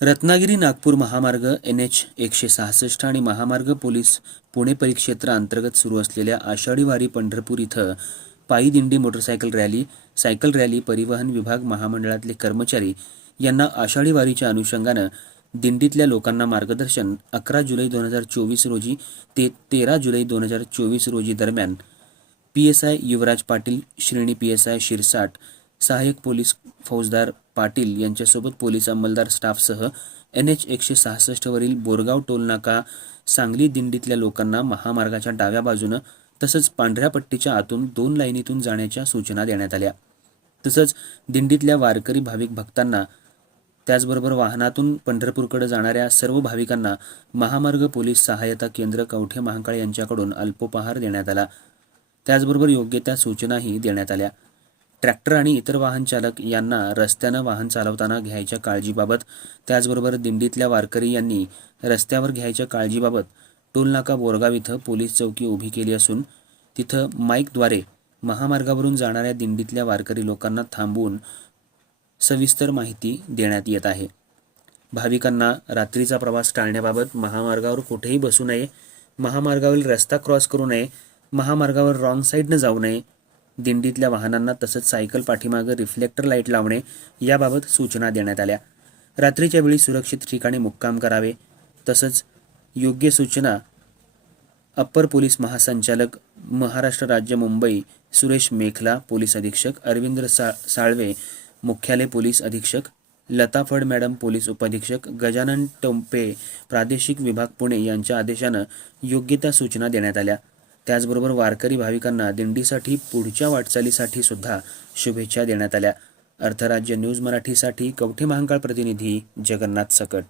रत्नागिरी नागपूर महामार्ग N H एकशे सहासष्ट आणि महामार्ग पोलीस पुणे परिक्षेत्राअंतर्गत सुरू असलेल्या आषाढी वारी पंढरपूर इथं पायी दिंडी मोटरसायकल रॅली सायकल रॅली परिवहन विभाग महामंडळातले कर्मचारी यांना आषाढी वारीच्या अनुषंगानं दिंडीतल्या लोकांना मार्गदर्शन अकरा जुलै दोन हजार चोवीस रोजी ते तेरा जुलै दोन हजार चोवीस रोजी दरम्यान P S I Yuvraj Patil श्रेणी पी एस आय शिरसाट सहाय्यक पोलीस फौजदार पाटील यांच्यासोबत पोलीस अंमलदार स्टाफसह एन एच एकशे सहासष्टवरील बोरगाव टोलनाका सांगली दिंडीतल्या लोकांना महामार्गाच्या डाव्या बाजूनं तसंच पांढऱ्या पट्टीच्या आतून दोन लाईनीतून जाण्याच्या सूचना देण्यात आल्या. तसंच दिंडीतल्या वारकरी भाविक भक्तांना त्याचबरोबर वाहनातून पंढरपूरकडे जाणाऱ्या सर्व भाविकांना महामार्ग पोलीस सहायता केंद्र कवठे महांकाळ यांच्याकडून अल्पोपहार देण्यात आला. त्याचबरोबर योग्य त्या सूचनाही देण्यात आल्या. ट्रॅक्टर आणि इतर वाहन चालक यांना रस्त्यानं वाहन चालवताना घ्यायच्या काळजीबाबत त्याचबरोबर दिंडीतल्या वारकरी यांनी रस्त्यावर घ्यायच्या काळजीबाबत टोलनाका बोरगाव इथं पोलीस चौकी उभी केली असून तिथं माईकद्वारे महामार्गावरून जाणाऱ्या दिंडीतल्या वारकरी लोकांना थांबवून सविस्तर माहिती देण्यात येत आहे. भाविकांना रात्रीचा प्रवास टाळण्याबाबत महामार्गावर कुठेही बसू नये महामार्गावरील रस्ता क्रॉस करू नये महामार्गावर रॉंग साईडनं जाऊ नये. दिंडीतल्या वाहनांना तसंच सायकल पाठीमागे रिफ्लेक्टर लाइट लावणे याबाबत सूचना देण्यात आल्या. रात्रीच्या वेळी सुरक्षित ठिकाणी मुक्काम करावे. तसंच योग्य सूचना अप्पर पोलीस महासंचालक महाराष्ट्र राज्य मुंबई सुरेश मेखला पोलीस अधीक्षक अरविंद सा साळवे मुख्यालय पोलीस अधीक्षक लता फड मॅडम पोलीस उपअधीक्षक गजानन टोंपे प्रादेशिक विभाग पुणे यांच्या आदेशानं योग्य त्या सूचना देण्यात आल्या. त्याचबरोबर वारकरी भाविकांना दिंडीसाठी पुढच्या वाटचालीसाठी सुद्धा शुभेच्छा देण्यात आल्या. अर्थराज्य न्यूज मराठीसाठी कवठे महांकाळ प्रतिनिधी जगन्नाथ सकट.